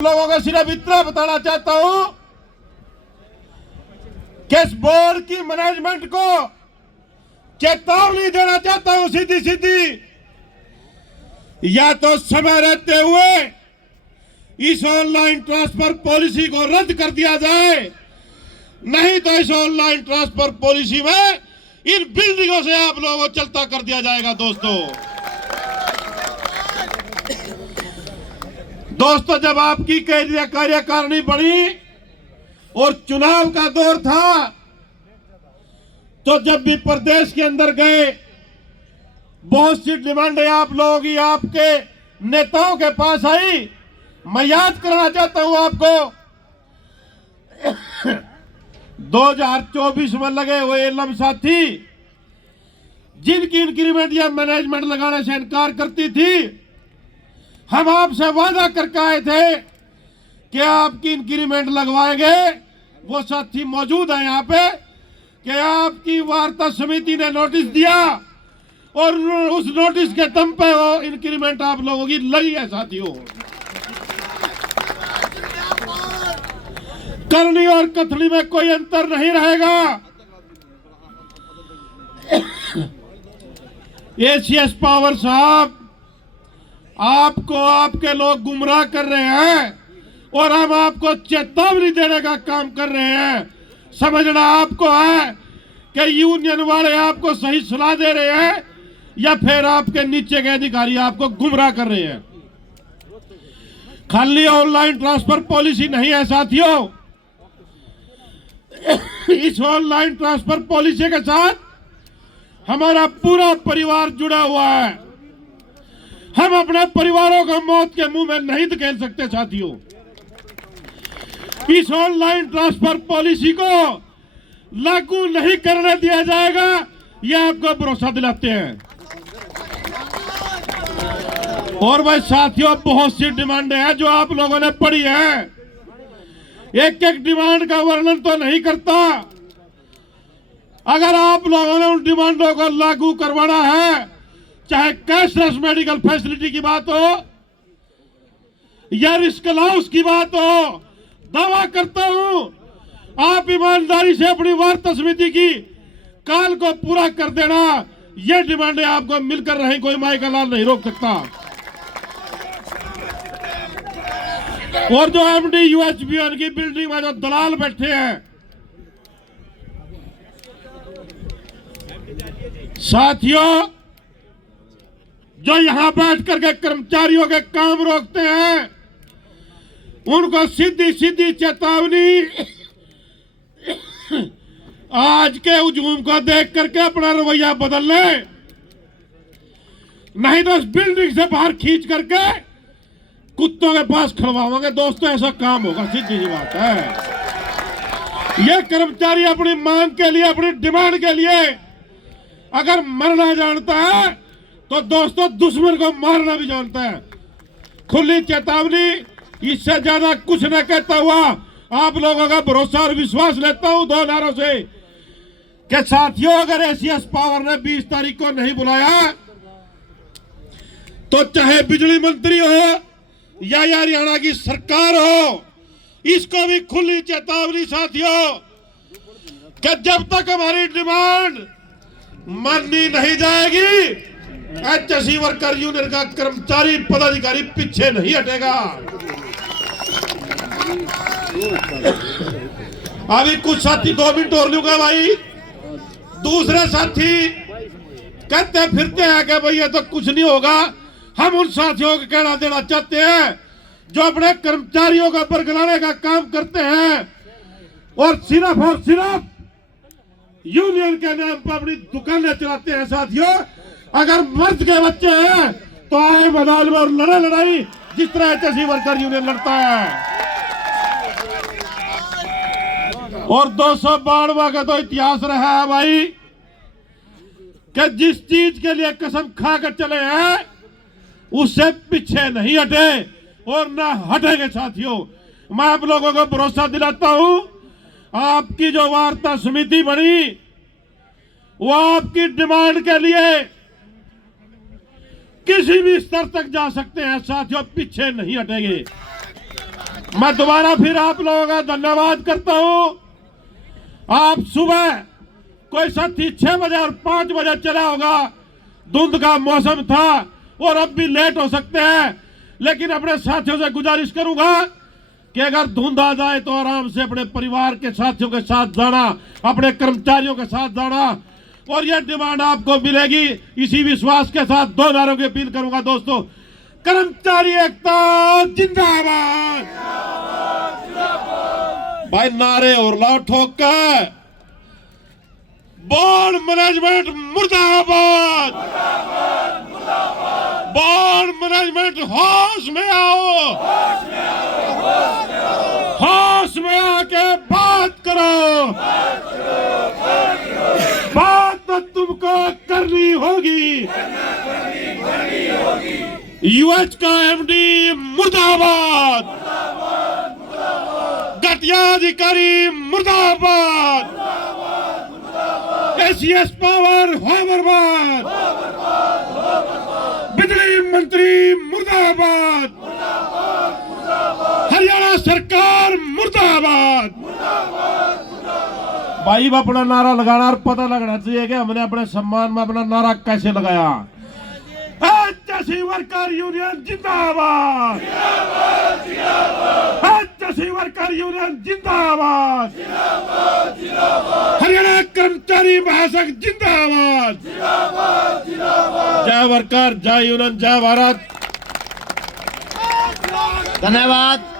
लोगों को सिर्फ इतना बताना चाहता हूं कि इस बोर्ड की मैनेजमेंट को चेतावनी देना चाहता हूं सीधी सीधी, या तो समय रहते हुए इस ऑनलाइन ट्रांसफर पॉलिसी को रद्द कर दिया जाए, नहीं तो इस ऑनलाइन ट्रांसफर पॉलिसी में इन बिल्डिंगों से आप लोगों को चलता कर दिया जाएगा। दोस्तों जब आपकी कार्यकारिणी बनी और चुनाव का दौर था, तो जब भी प्रदेश के अंदर गए बहुत सी डिमांडें आप लोगों की आपके नेताओं के पास आई। मैं याद कराना चाहता हूं आपको 2024 में लगे हुए एलएम साथी जिनकी इंक्रीमेंट या मैनेजमेंट लगाने से इनकार करती थी, हम आपसे वादा करके आए थे कि आपकी इंक्रीमेंट लगवाएंगे। वो साथी मौजूद है यहाँ पे कि आपकी वार्ता समिति ने नोटिस दिया और उस नोटिस के दम पे वो इंक्रीमेंट आप लोगों की लगी है। साथियों, करनी और कथनी में कोई अंतर नहीं रहेगा। एसीएस पावर साहब, आपको आपके लोग गुमराह कर रहे हैं और हम आपको चेतावनी देने का काम कर रहे हैं। समझना आपको है कि यूनियन वाले आपको सही सलाह दे रहे हैं या फिर आपके नीचे के अधिकारी आपको गुमराह कर रहे हैं। खाली ऑनलाइन ट्रांसफर पॉलिसी नहीं है साथियों, इस ऑनलाइन ट्रांसफर पॉलिसी के साथ हमारा पूरा परिवार जुड़ा हुआ है। हम अपने परिवारों को मौत के मुंह में नहीं धकेल सकते साथियों। इस ऑनलाइन ट्रांसफर पॉलिसी को लागू नहीं करने दिया जाएगा, यह आपको भरोसा दिलाते हैं। और भाई साथियों, बहुत सी डिमांडें हैं जो आप लोगों ने पढ़ी है। एक एक डिमांड का वर्णन तो नहीं करता। अगर आप लोगों ने उन डिमांडों को लागू करवाना है, चाहे कैशलेस मेडिकल फैसिलिटी की बात हो या रिस्क अलाउंस की बात हो, दावा करता हूं आप ईमानदारी से अपनी वार्ता समिति की काल को पूरा कर देना। ये डिमांडें आपको मिलकर रही, कोई माई का लाल नहीं रोक सकता। और जो एमडी यूएचबीएन की बिल्डिंग में जो दलाल बैठे हैं साथियों, जो यहां बैठ करके कर्मचारियों के काम रोकते हैं, उनको सीधी सीधी चेतावनी, आज के हुजूम को देख करके अपना रवैया बदल ले, नहीं तो इस बिल्डिंग से बाहर खींच करके कुत्तों के पास खड़वाओगे। दोस्तों ऐसा काम होगा, सीधी सी बात है। ये कर्मचारी अपनी मांग के लिए, अपनी डिमांड के लिए अगर मरना जानता है तो दोस्तों दुश्मन को मारना भी जानता है। खुली चेतावनी, इससे ज्यादा कुछ न कहता हुआ आप लोगों का भरोसा और विश्वास लेता हूं दो नारों से कि साथियों, अगर एसीएस पावर ने 20 तारीख को नहीं बुलाया तो चाहे बिजली मंत्री हो या हरियाणा की सरकार हो, इसको भी खुली चेतावनी साथियों कि जब तक हमारी डिमांड मानी नहीं जाएगी, एचएससी वर्कर यूनियन का कर्मचारी पदाधिकारी पीछे नहीं हटेगा। अभी कुछ साथी 2 मिनट और लूंगा भाई। दूसरे साथी कहते फिरते हैं कि भाई ये तो कुछ नहीं होगा। हम उन साथियों को कहना देना चाहते हैं जो अपने कर्मचारियों का बरगलाने का काम करते हैं और सिर्फ यूनियन के नाम पर अपनी दुकानें चलाते हैं। साथियों, अगर मर्द के बच्चे हैं तो आए मैदान में और लड़े लड़ाई जिस तरह एचएससी वर्कर यूनियन लड़ता है। और 292 का तो इतिहास रहा है भाई कि जिस चीज के लिए कसम खाकर चले हैं उससे पीछे नहीं हटे और ना हटेंगे। साथियों, मैं आप लोगों को भरोसा दिलाता हूं, आपकी जो वार्ता समिति बनी वो आपकी डिमांड के लिए किसी भी स्तर तक जा सकते हैं। साथियों, पीछे नहीं हटेंगे। मैं दोबारा फिर आप लोगों का धन्यवाद करता हूं। आप सुबह कोई साथी 6 बजे और 5 बजे चला होगा, धुंध का मौसम था और अब भी लेट हो सकते हैं, लेकिन अपने साथियों से गुजारिश करूंगा कि अगर धुंध आ जाए तो आराम से अपने परिवार के साथियों के साथ जाना, अपने कर्मचारियों के साथ जाना, और यह डिमांड आपको मिलेगी। इसी विश्वास के साथ 2 नारों की अपील करूंगा दोस्तों। कर्मचारी एकता जिंदाबाद। भाई नारे और लाओ ठोक के। बोर्ड मैनेजमेंट मुर्दाबाद। बोर्ड मैनेजमेंट होश में आओ, होश में आके बात करो। बात तो तुमको करनी होगी। यूएच का एमडी मुर्दाबाद, घटिया अधिकारी मुर्दाबाद, एसीएस पावर हैदराबाद, बिजली मंत्री मुर्दाबाद, हरियाणा सरकार मुर्दाबाद। भाई अपना नारा लगाना और पता लगना चाहिए कि हमने अपने सम्मान में अपना नारा कैसे लगाया। चसी वर्कर यूनियन जिंदाबाद, चसी वर्कर यूनियन जिंदाबाद, हरियाणा कर्मचारी महासंघ जिंदाबाद। जय वर्कर, जय यूनियन, जय भारत। धन्यवाद।